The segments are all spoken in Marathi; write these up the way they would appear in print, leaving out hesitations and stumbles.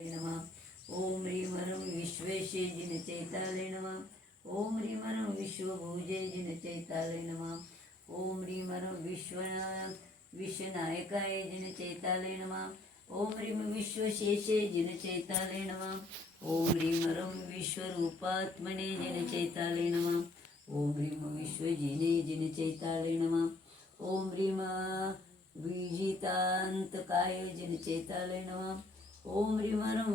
नमः। ओम ह्रीं हरं विश्वेशे जिन चैताले नमः। ओम ह्रीं हरं विश्वभुजे जिन चैताले नमः। ओम ह्रीं हरं विश्वनायकाय जिन चैताले नमः। ओम ह्रीं विश्वशेषे जिन चैताले नमः। ओम ह्रीं हरं विश्वरूपात्मने जिन चैताले नमः। ओम ह्रीं विश्वजिने जिन चैताले नमः। ओम ह्रीं विजितान्तकाय जिन चैताले नमः। ओम ह्रीं हरं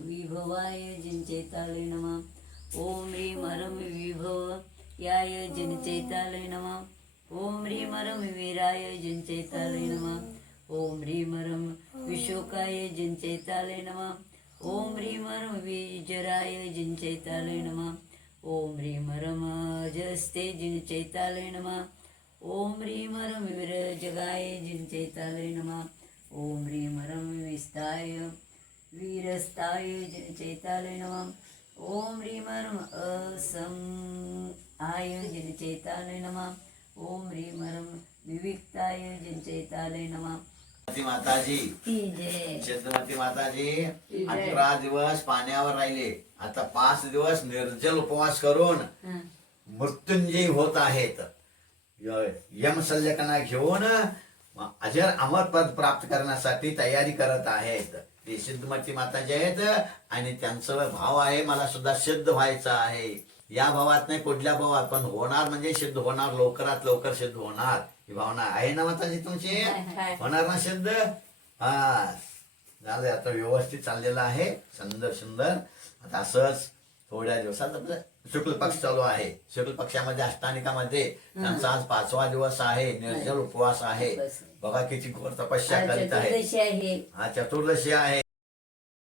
विभवाय जिन चैताले नमः। ओम ह्रीं हरं विभवयाय जिन चैताले नमः। ओम ह्रीं हरं वीराय जिन चैताले नमः। ओम ह्रीं हरं विशोकाय जिन चैताले नमः। ओम ह्रीं हरं विजराय जिन चैताले नमः। ओम ह्रीं हरं अजस्ते जिन चैताले नमः। ओम ह्रीं हरं विरजगाय जिन चैताले नमः। ओम ह्रीं हरं वीरस्ताय जिन चैताले नमः। ओम ह्रीं हरं असमाय जिन चैताले नमः। ओम ह्रीं हरं विविक्ताय जिन चैताले नमः। माताजी की जय। छत्रपती माताजी की जय। 11 दिवस पाण्यावर राहिले, आता 5 दिवस निर्जल उपवास करून मृत्युंजयी होत आहेत. यमशल्यकांना घेऊन अजर अमर पद प्राप्त करण्यासाठी तयारी करत आहेत. ते सिद्धमती माताजी आहेत आणि त्यांचा भाव आहे मला सुद्धा सिद्ध व्हायचं आहे. या भावात नाही पुढल्या भावात पण होणार म्हणजे सिद्ध होणार, लवकरात लवकर सिद्ध होणार ही भावना आहे ना माताजी तुमची. होणार ना सिद्ध. हा झालं आता व्यवस्थित चाललेलं आहे. सुंदर सुंदर. आता असंच थोड्या दिवसात आपलं शुक्ल पक्ष चालू आहे. शुक्ल पक्षामध्ये अष्टानिकामध्ये त्यांचा आज 5वा दिवस आहे. निर्जल उपवास आहे. बघा किती घोर तपस्या करीत आहे. चतुर्दशी आहे. हा चतुर्दशी आहे.